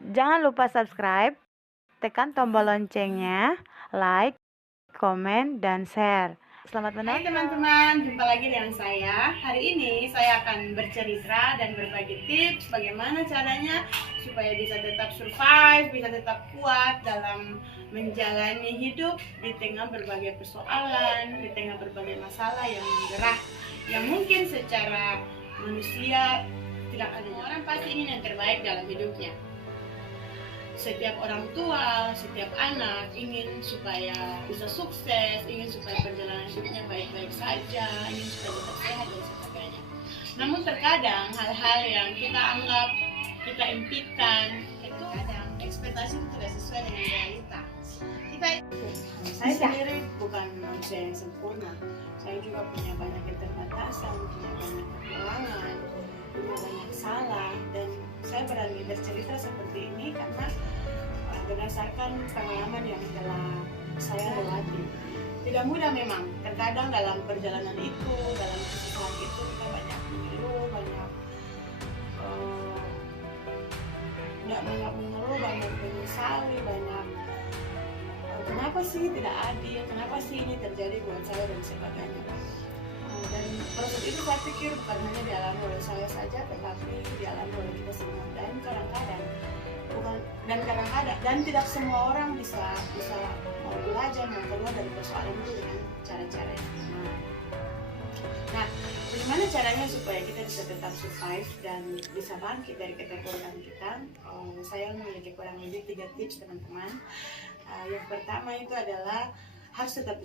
Jangan lupa subscribe, tekan tombol loncengnya, like, komen, dan share. Selamat menonton. Hai teman-teman, jumpa lagi dengan saya. Hari ini saya akan bercerita dan berbagi tips bagaimana caranya supaya bisa tetap survive, bisa tetap kuat dalam menjalani hidup di tengah berbagai persoalan, di tengah berbagai masalah yang mengerah, yang mungkin secara manusia tidak ada. Orang pasti ingin yang terbaik dalam hidupnya. Setiap orang tua, setiap anak ingin supaya bisa sukses, ingin supaya perjalanan hidupnya baik-baik saja, ingin supaya tetap sehat dan sebagainya. Namun terkadang hal-hal yang kita anggap, kita impikan, itu kadang ekspektasi itu tidak sesuai dengan realita. Saya sendiri bukan manusia yang sempurna. Saya juga punya banyak keterbatasan, punya banyak kekurangan, punya banyak salah, dan saya berani bercerita seperti ini karena berdasarkan pengalaman yang telah saya lewati. Tidak mudah memang, terkadang dalam perjalanan itu, dalam kesusahan itu kita banyak mengeluh, banyak banyak menyesali, banyak kenapa sih tidak adil, kenapa sih ini terjadi buat saya dan sebagainya. Dan proses itu saya pikir bukan hanya dialami oleh saya saja, tetapi dialami oleh kita semua. Dan tidak semua orang bisa mau belajar, mau keluar dari persoalan itu dengan cara-cara yang sama. Nah, bagaimana caranya supaya kita bisa tetap survive dan bisa bangkit dari keterpurukan kita? Saya memiliki kurang lebih 3 tips teman-teman. Yang pertama itu adalah harus tetap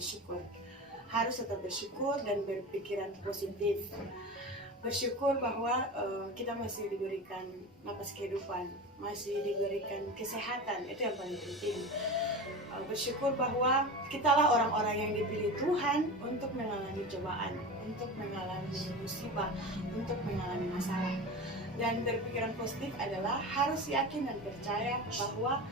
bersyukur dan berpikiran positif. Bersyukur bahwa kita masih diberikan napas kehidupan, masih diberikan kesehatan, itu yang paling penting. Bersyukur bahwa kitalah orang-orang yang dipilih Tuhan untuk mengalami cobaan, untuk mengalami musibah, untuk mengalami masalah. Dan berpikiran positif adalah harus yakin dan percaya bahwa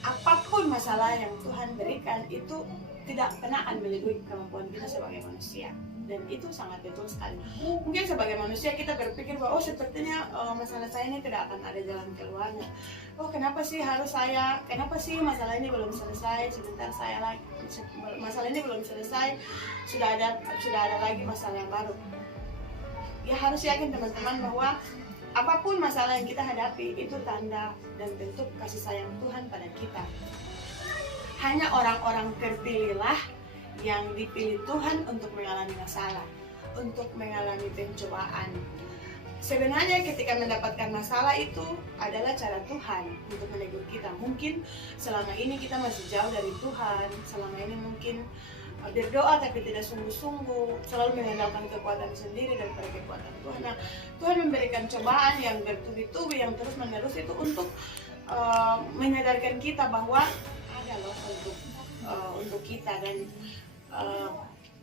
apapun masalah yang Tuhan berikan itu tidak pernah akan melebihi kemampuan kita sebagai manusia. Dan itu sangat betul sekali. Mungkin sebagai manusia kita berpikir bahwa sepertinya masalah saya ini tidak akan ada jalan keluarnya. Kenapa sih masalah ini belum selesai, sebentar masalah ini belum selesai, sudah ada lagi masalah yang baru. Ya harus yakin teman-teman bahwa apapun masalah yang kita hadapi itu tanda dan bentuk kasih sayang Tuhan pada kita. Hanya orang-orang terpilihlah yang dipilih Tuhan untuk mengalami masalah, untuk mengalami pencobaan. Sebenarnya ketika mendapatkan masalah itu adalah cara Tuhan untuk menegur kita. Mungkin selama ini kita masih jauh dari Tuhan, selama ini mungkin berdoa tapi tidak sungguh-sungguh, selalu mengandalkan kekuatan sendiri daripada kekuatan Tuhan. Nah, Tuhan memberikan cobaan yang bertubi-tubi, yang terus-menerus itu untuk menyadarkan kita bahwa ada loh untuk kita, dan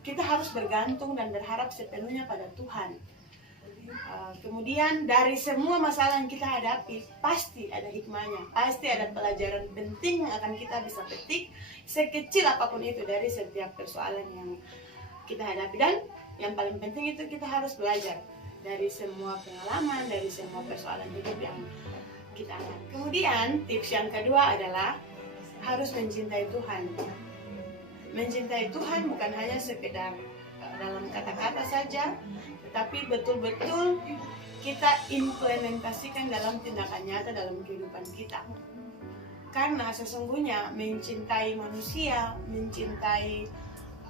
kita harus bergantung dan berharap sepenuhnya pada Tuhan. Kemudian dari semua masalah yang kita hadapi pasti ada hikmahnya, pasti ada pelajaran penting yang akan kita bisa petik, sekecil apapun itu dari setiap persoalan yang kita hadapi. Dan yang paling penting itu kita harus belajar dari semua pengalaman, dari semua persoalan hidup yang kita alami. Kemudian tips yang kedua adalah harus mencintai Tuhan. Mencintai Tuhan bukan hanya sekedar dalam kata-kata saja, tetapi betul-betul kita implementasikan dalam tindakan nyata dalam kehidupan kita. Karena sesungguhnya mencintai manusia, mencintai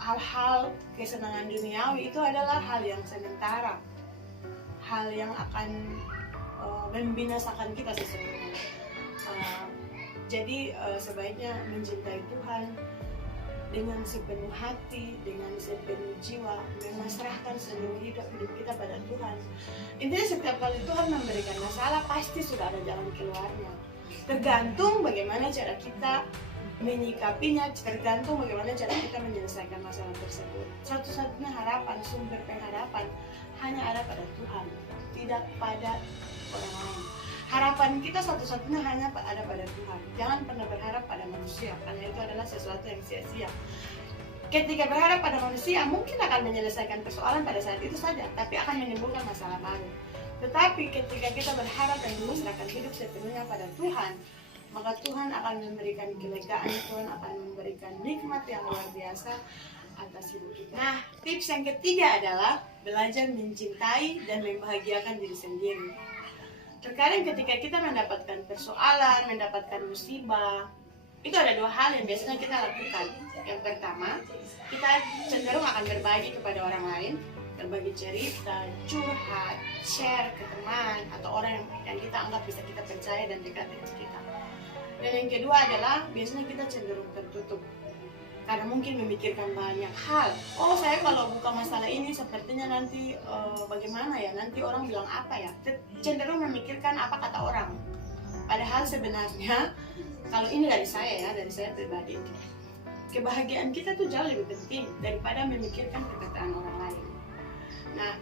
hal-hal kesenangan duniawi itu adalah hal yang sementara, hal yang akan membinasakan kita sesungguhnya. Jadi sebaiknya mencintai Tuhan dengan sepenuh hati, dengan sepenuh jiwa, memasrahkan seluruh hidup kita pada Tuhan. Intinya setiap kali Tuhan memberikan masalah, pasti sudah ada jalan keluarnya. Tergantung bagaimana cara kita menyikapinya, tergantung bagaimana cara kita menyelesaikan masalah tersebut. Satu-satunya harapan, sumber pengharapan hanya ada pada Tuhan, tidak pada orang lain. Harapan kita satu-satunya hanya ada pada Tuhan. Jangan pernah berharap pada manusia, karena itu adalah sesuatu yang sia-sia. Ketika berharap pada manusia, mungkin akan menyelesaikan persoalan pada saat itu saja, tapi akan menimbulkan masalah baru. Tetapi ketika kita berharap dan memasrahkan hidup sepenuhnya pada Tuhan, maka Tuhan akan memberikan kelegaan, Tuhan akan memberikan nikmat yang luar biasa atas hidup kita. Nah, tips yang ketiga adalah belajar mencintai dan membahagiakan diri sendiri. Terkadang ketika kita mendapatkan persoalan, mendapatkan musibah, itu ada dua hal yang biasanya kita lakukan. Yang pertama, kita cenderung akan berbagi kepada orang lain, berbagi cerita, curhat, share ke teman atau orang yang kita anggap bisa kita percaya dan dekat dengan kita. Dan yang kedua adalah biasanya kita cenderung tertutup karena mungkin memikirkan banyak hal. Oh, saya kalau buka masalah ini sepertinya nanti bagaimana ya, nanti orang bilang apa ya, cenderung memikirkan apa kata orang. Padahal sebenarnya kalau ini dari saya pribadi, kebahagiaan kita tuh jauh lebih penting daripada memikirkan perkataan orang lain. Nah,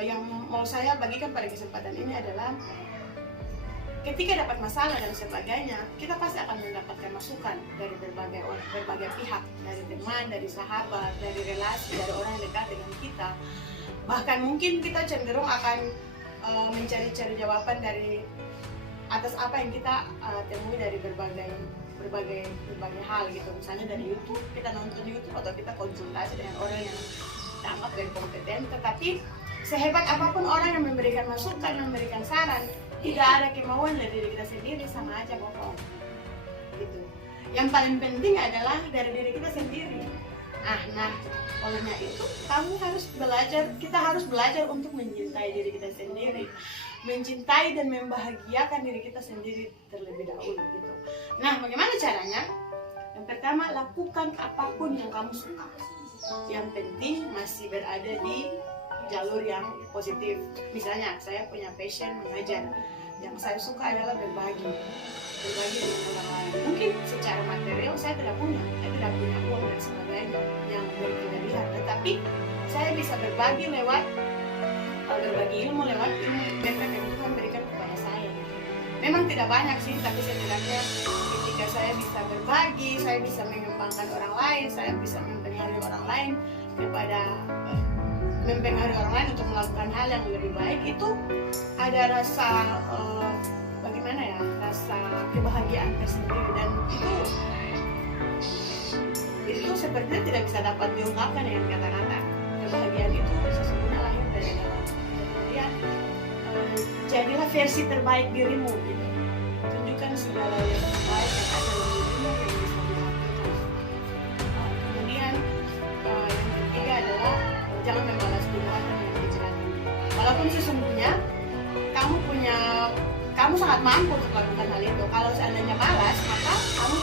yang mau saya bagikan pada kesempatan ini adalah ketika dapat masalah dan sebagainya, kita pasti akan mendapatkan masukan dari berbagai pihak, dari teman, dari sahabat, dari relasi, dari orang yang dekat dengan kita. Bahkan mungkin kita cenderung akan mencari-cari jawaban dari atas apa yang kita temui dari berbagai hal gitu. Misalnya dari YouTube, kita nonton YouTube atau kita konsultasi dengan orang yang kita anggap very kompeten. Tetapi sehebat apapun orang yang memberikan masukan, memberikan saran, tidak ada kemauan dari diri kita sendiri, sama aja bohong gitu. Yang paling penting adalah dari diri kita sendiri. Nah, olehnya itu kita harus belajar untuk mencintai diri kita sendiri, mencintai dan membahagiakan diri kita sendiri terlebih dahulu gitu. Nah, bagaimana caranya? Yang pertama, lakukan apapun yang kamu suka. Yang penting masih berada di jalur yang positif. Misalnya saya punya passion mengajar, yang saya suka adalah berbagi dengan orang lain. Mungkin secara material saya tidak punya uang dan sebagainya yang berlebihan, tetapi saya bisa berbagi ilmu lewat ilmu yang Tuhan berikan kepada saya. Memang tidak banyak sih, tapi setidaknya ketika saya bisa berbagi, saya bisa mengembangkan orang lain, saya bisa mempengaruhi orang lain untuk melakukan hal yang lebih baik, itu ada rasa rasa kebahagiaan tersendiri. Dan itu sepertinya tidak bisa dapat diungkapkan dengan kata-kata. Kebahagiaan itu sesungguhnya lahir dari dalam. Kemudian jadilah versi terbaik dirimu gitu. Tunjukkan segala yang terbaik yang ada dalam dirimu yang bisa dilakukan. Kemudian yang ketiga adalah jangan membalas perbuatan dengan kejahatan. Walaupun sesungguhnya kamu sangat mampu untuk melakukan hal itu. Kalau seandainya balas, maka kamu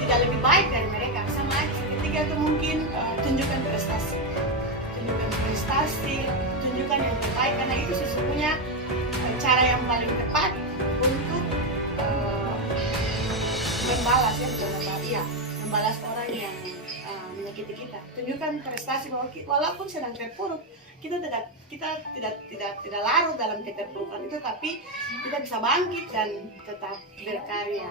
tidak lebih baik dari mereka. Sama aja. Ketiga itu mungkin tunjukkan prestasi, tunjukkan yang terbaik, karena itu sesungguhnya cara yang paling tepat untuk membalas membalas orang yang menyakiti kita. Tunjukkan prestasi bahwa walaupun sedang terpuruk, kita tidak larut dalam keterpurukan itu, tapi kita bisa bangkit dan tetap berkarya.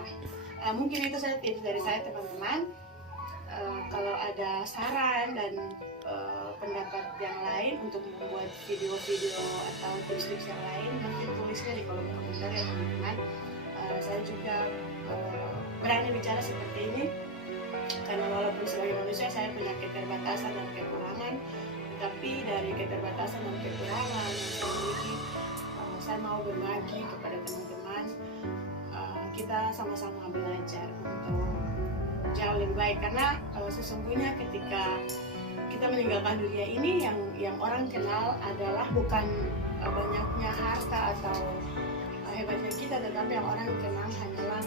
Mungkin itu saja tips dari saya, teman-teman. Kalau ada saran dan pendapat yang lain untuk membuat video-video atau tips-tips yang lain, nanti tulisnya di kolom komentar ya teman-teman. Saya juga berani bicara seperti ini karena walaupun sebagai manusia saya punya keterbatasan dan kekurangan, tapi dari keterbatasan dan kekurangan yang saya miliki, saya mau berbagi kepada teman-teman. Kita sama-sama belajar untuk jauh lebih baik, karena sesungguhnya ketika kita meninggalkan dunia ini, yang orang kenal adalah bukan banyaknya harta atau hebatnya kita, tetapi yang orang kenal hanyalah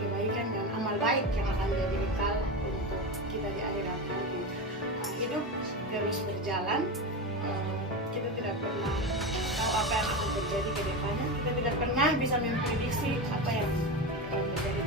kebaikan dan amal baik yang akan jadi bekal untuk kita di akhirat nanti. Hidup terus berjalan, kita tidak pernah tahu apa yang akan terjadi ke depannya, kita tidak pernah bisa memprediksi apa yang akan terjadi